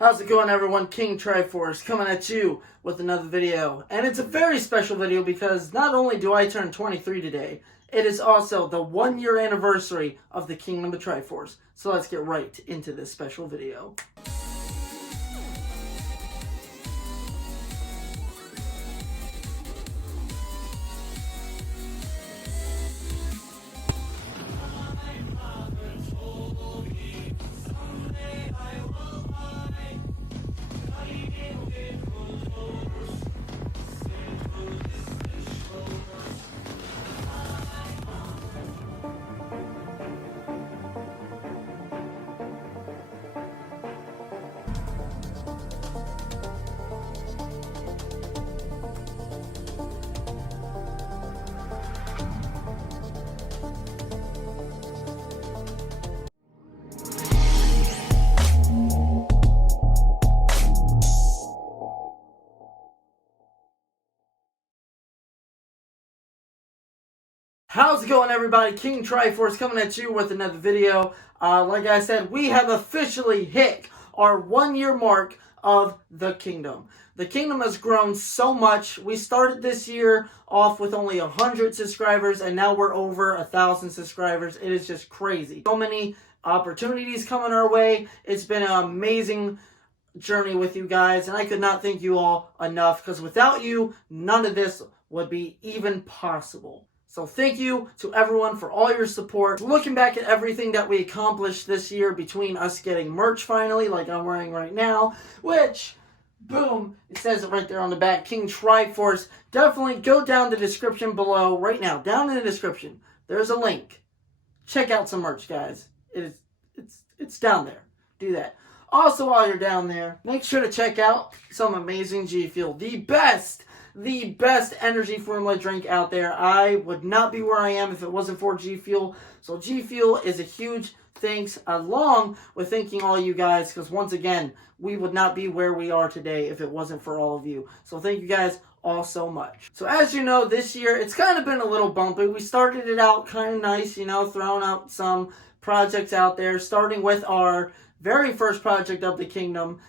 How's it going, everyone? KingTriforce coming at you with another video. And it's a very special video because not only do I turn 23 today, it is also the 1-year anniversary of the Kingdom of Triforce. So let's get right into this special video. How's it going, everybody? KingTriforce coming at you with another video. Like I said, we have officially hit our 1-year mark of the Kingdom. The Kingdom has grown so much. We started this year off with only 100 subscribers, and now we're over 1,000 subscribers. It is just crazy. So many opportunities coming our way. It's been an amazing journey with you guys, and I could not thank you all enough, because without you, none of this would be even possible. So thank you to everyone for all your support. Looking back at everything that we accomplished this year, between us getting merch finally, like I'm wearing right now, which, boom, it says it right there on the back, KingTriforce. Definitely go down the description below right now. Down in the description, there's a link. Check out some merch, guys. It's down there. Do that. Also, while you're down there, make sure to check out some amazing GFUEL. The best energy formula drink out there. I would not be where I am if it wasn't for GFUEL. So GFUEL is a huge thanks, along with thanking all you guys, because once again, we would not be where we are today if it wasn't for all of you. So thank you guys all so much. So as you know, this year, it's kind of been a little bumpy. We started it out kind of nice, you know, throwing out some projects out there, starting with our very first project of the Kingdom,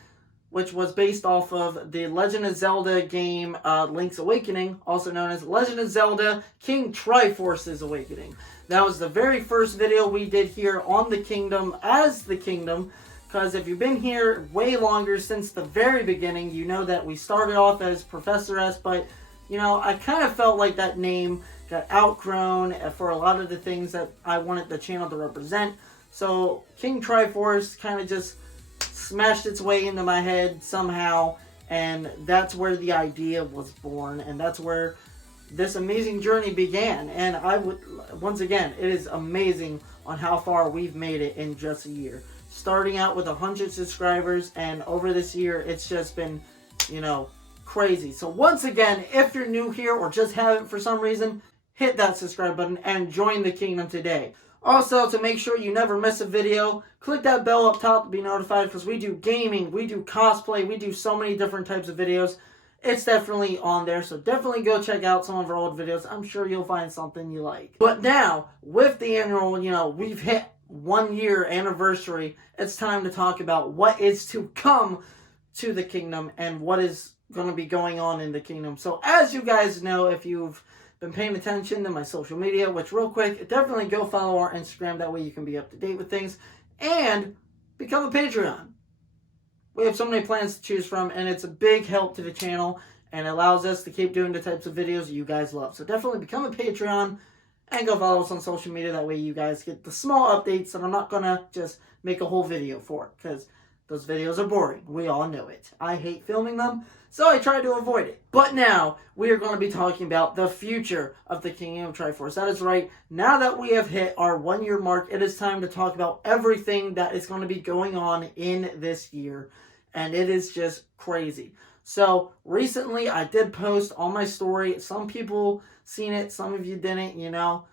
which was based off of the Legend of Zelda game, Link's Awakening, also known as Legend of Zelda KingTriforce's Awakening. That was the very first video we did here on the Kingdom as the Kingdom, because if you've been here way longer, since the very beginning, you know that we started off as Professor S, but, you know, I kind of felt like that name got outgrown for a lot of the things that I wanted the channel to represent. So KingTriforce kind of just smashed its way into my head somehow, and that's where the idea was born, and that's where this amazing journey began. And I would, once again, it is amazing on how far we've made it in just a year. Starting out with 100 subscribers, and over this year, it's just been, you know, crazy. So once again, if you're new here or just haven't for some reason, hit that subscribe button and join the Kingdom today. Also, to make sure you never miss a video, click that bell up top to be notified, because we do gaming, we do cosplay, we do so many different types of videos. It's definitely on there, so definitely go check out some of our old videos. I'm sure you'll find something you like. But now, with the annual, you know, we've hit 1-year anniversary, it's time to talk about what is to come to the Kingdom and what is going to be going on in the Kingdom. So as you guys know, if you've been paying attention to my social media, which, real quick, definitely go follow our Instagram. That way you can be up to date with things and become a Patreon. We have so many plans to choose from, and it's a big help to the channel and allows us to keep doing the types of videos you guys love. So definitely become a Patreon and go follow us on social media. That way you guys get the small updates that I'm not going to just make a whole video for, because those videos are boring. We all know it. I hate filming them, so I try to avoid it. But now, we are going to be talking about the future of the Kingdom of Triforce. That is right. Now that we have hit our 1-year mark, it is time to talk about everything that is going to be going on in this year. And it is just crazy. So, recently, I did post on my story. Some people seen it, some of you didn't, you know.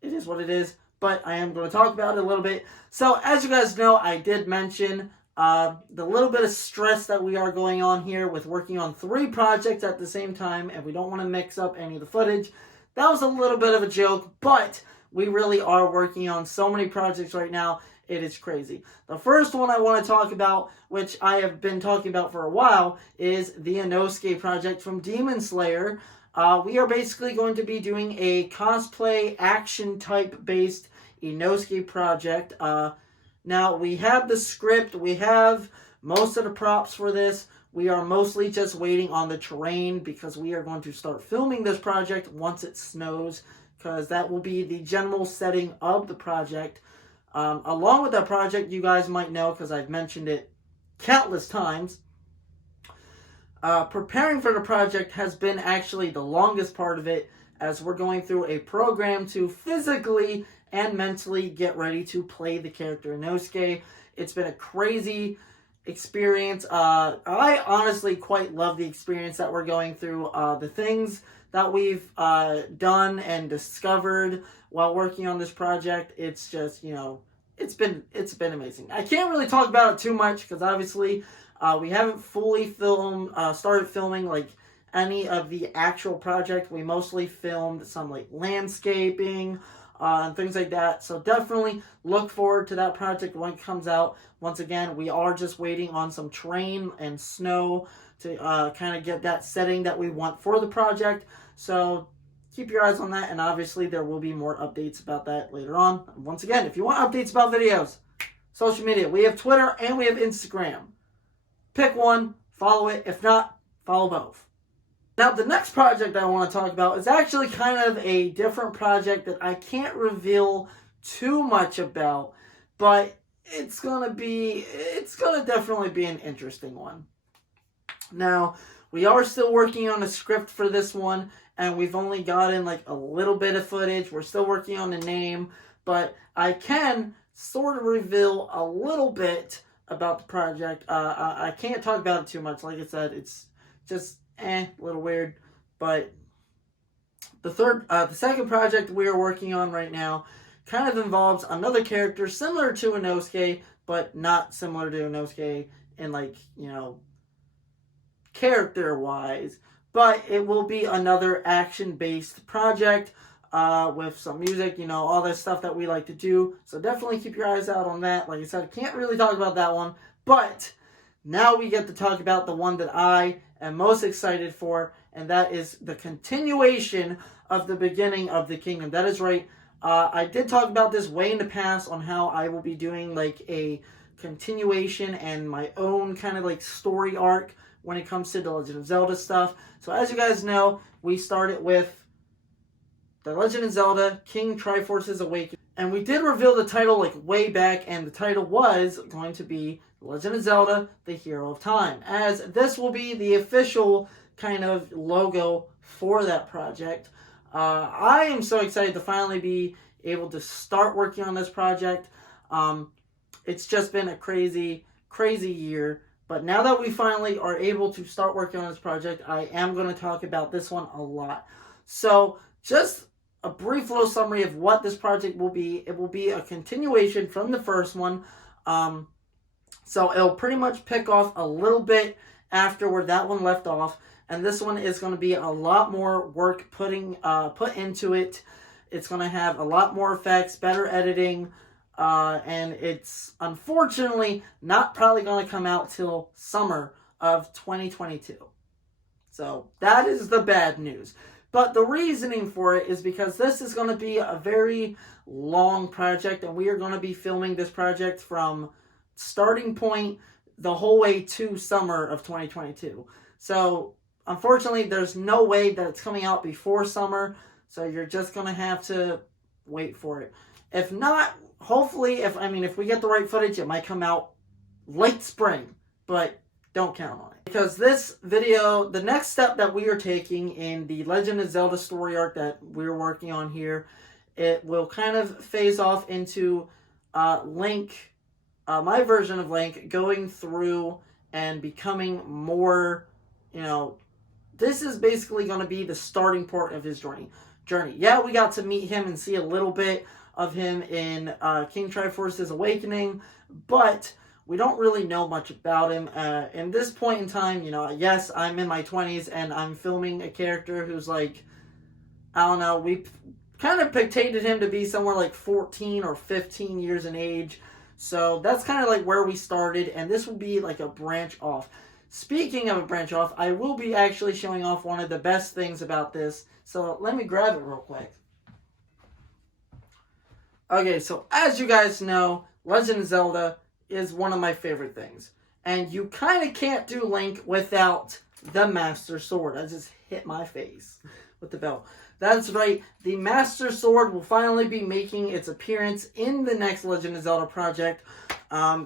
It is what it is. But I am going to talk about it a little bit. So, as you guys know, I did mention the little bit of stress that we are going on here with working on 3 projects at the same time, and we don't want to mix up any of the footage. That was a little bit of a joke, but we really are working on so many projects right now. It is crazy. The first one I want to talk about, which I have been talking about for a while, is the Inosuke project from Demon Slayer. We are basically going to be doing a cosplay action type based Inosuke project. Now, we have the script, we have most of the props for this. We are mostly just waiting on the terrain because we are going to start filming this project once it snows, because that will be the general setting of the project. Along with that project, you guys might know, because I've mentioned it countless times, preparing for the project has been actually the longest part of it, as we're going through a program to physically and mentally get ready to play the character Inosuke. It's been a crazy experience. I honestly quite love the experience that we're going through. The things that we've done and discovered while working on this project, it's just, it's been amazing. I can't really talk about it too much because obviously we haven't fully started filming like any of the actual project. We mostly filmed some like landscaping and things like that. So definitely look forward to that project when it comes out. Once again, we are just waiting on some terrain and snow to kind of get that setting that we want for the project. So keep your eyes on that, and obviously there will be more updates about that later on. Once again, if you want updates about videos, social media, we have Twitter and we have Instagram. Pick one, follow it. If not, follow both. Now, the next project I want to talk about is actually kind of a different project that I can't reveal too much about, but it's gonna definitely be an interesting one. Now, we are still working on a script for this one, and we've only gotten like a little bit of footage. We're still working on the name, but I can sort of reveal a little bit about the project. I can't talk about it too much. Like I said, it's just a little weird. But the second project we are working on right now kind of involves another character similar to Inosuke, but not similar to Inosuke in like, character-wise. But it will be another action-based project with some music, all that stuff that we like to do. So definitely keep your eyes out on that. Like I said, I can't really talk about that one. But now we get to talk about the one that I am most excited for, and that is the continuation of the beginning of the kingdom. That is right. I did talk about this way in the past on how I will be doing like a continuation and my own kind of like story arc when it comes to the Legend of Zelda stuff. So as you guys know, we started with The Legend of Zelda, KingTriforce's Awakening. And we did reveal the title like way back, and the title was going to be The Legend of Zelda, The Hero of Time, as this will be the official kind of logo for that project. I am so excited to finally be able to start working on this project. It's just been a crazy, crazy year. But now that we finally are able to start working on this project, I am going to talk about this one a lot. So just a brief little summary of what this project will be. It will be a continuation from the first one. So it'll pretty much pick off a little bit after where that one left off. And this one is going to be a lot more work put into it. It's going to have a lot more effects, better editing. And it's unfortunately not probably going to come out till summer of 2022. So that is the bad news. But the reasoning for it is because this is going to be a very long project, and we are going to be filming this project from starting point the whole way to summer of 2022. So unfortunately, there's no way that it's coming out before summer, so you're just going to have to wait for it. If not, hopefully, if we get the right footage, it might come out late spring, but don't count on it. Because this video, the next step that we are taking in the Legend of Zelda story arc that we're working on here, it will kind of phase off into Link, my version of Link, going through and becoming more, this is basically going to be the starting point of his journey. Yeah, we got to meet him and see a little bit of him in KingTriforce's Awakening, but we don't really know much about him. In this point in time, yes, I'm in my 20s and I'm filming a character who's like, I don't know, we kind of pictated him to be somewhere like 14 or 15 years in age. So that's kind of like where we started, and this will be like a branch off. Speaking of a branch off, I will be actually showing off one of the best things about this. So let me grab it real quick. Okay, so as you guys know, Legend of Zelda is one of my favorite things. And you kind of can't do Link without the Master Sword. I just hit my face with the bell. That's right, the Master Sword will finally be making its appearance in the next Legend of Zelda project.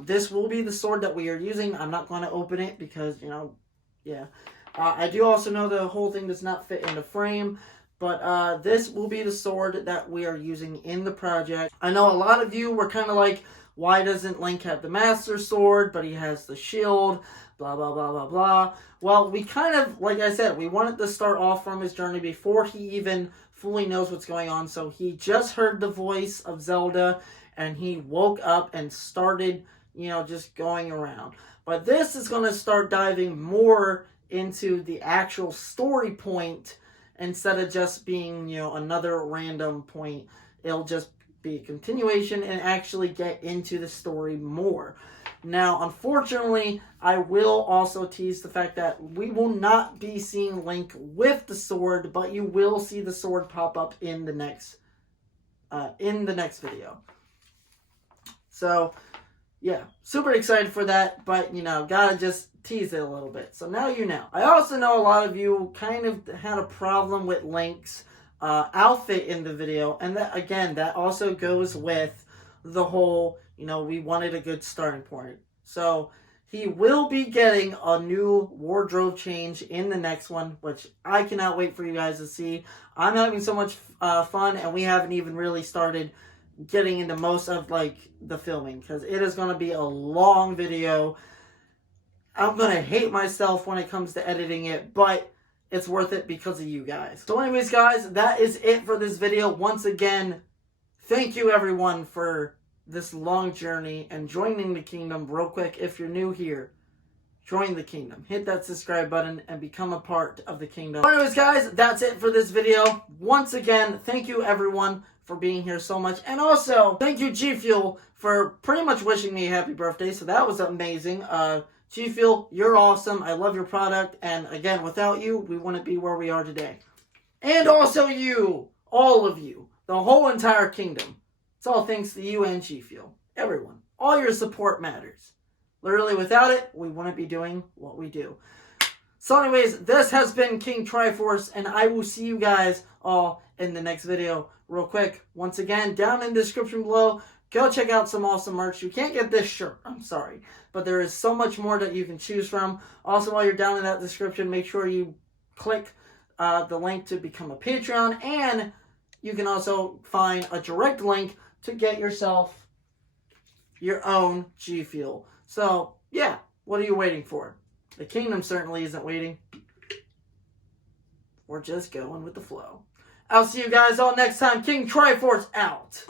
This will be the sword that we are using. I'm not going to open it because, yeah. I do also know the whole thing does not fit in the frame. But this will be the sword that we are using in the project. I know a lot of you were kind of like, why doesn't Link have the Master Sword, but he has the shield, blah, blah, blah, blah, blah. Well, we kind of, like I said, we wanted to start off from his journey before he even fully knows what's going on. So he just heard the voice of Zelda, and he woke up and started, just going around. But this is going to start diving more into the actual story point instead of just being, another random point. It'll just be a continuation and actually get into the story more. Now, unfortunately, I will also tease the fact that we will not be seeing Link with the sword, but you will see the sword pop up in the next video. So, yeah, super excited for that, but, gotta just tease it a little bit. So now you know. I also know a lot of you kind of had a problem with Link's outfit in the video, and that, again, that also goes with the whole, we wanted a good starting point. So he will be getting a new wardrobe change in the next one, which I cannot wait for you guys to see. I'm having so much fun, and we haven't even really started getting into most of the filming, because it is going to be a long video. I'm going to hate myself when it comes to editing it, but it's worth it because of you guys. So anyways, guys, that is it for this video. Once again, thank you everyone for this long journey and joining the kingdom. Real quick, if you're new here, join the kingdom. Hit that subscribe button and become a part of the kingdom. So anyways, guys, that's it for this video. Once again, thank you everyone for being here so much. And also, thank you GFUEL for pretty much wishing me a happy birthday. So that was amazing. GFUEL, you're awesome. I love your product. And again, without you, we wouldn't be where we are today. And also you, all of you, the whole entire kingdom. It's all thanks to you and GFUEL. Everyone. All your support matters. Literally, without it, we wouldn't be doing what we do. So anyways, this has been KingTriforce, and I will see you guys all in the next video. Real quick, once again, down in the description below, go check out some awesome merch. You can't get this shirt, I'm sorry, but there is so much more that you can choose from. Also, while you're down in that description, make sure you click the link to become a Patreon, and you can also find a direct link to get yourself your own GFUEL. So, yeah, what are you waiting for? The kingdom certainly isn't waiting. We're just going with the flow. I'll see you guys all next time. KingTriforce out.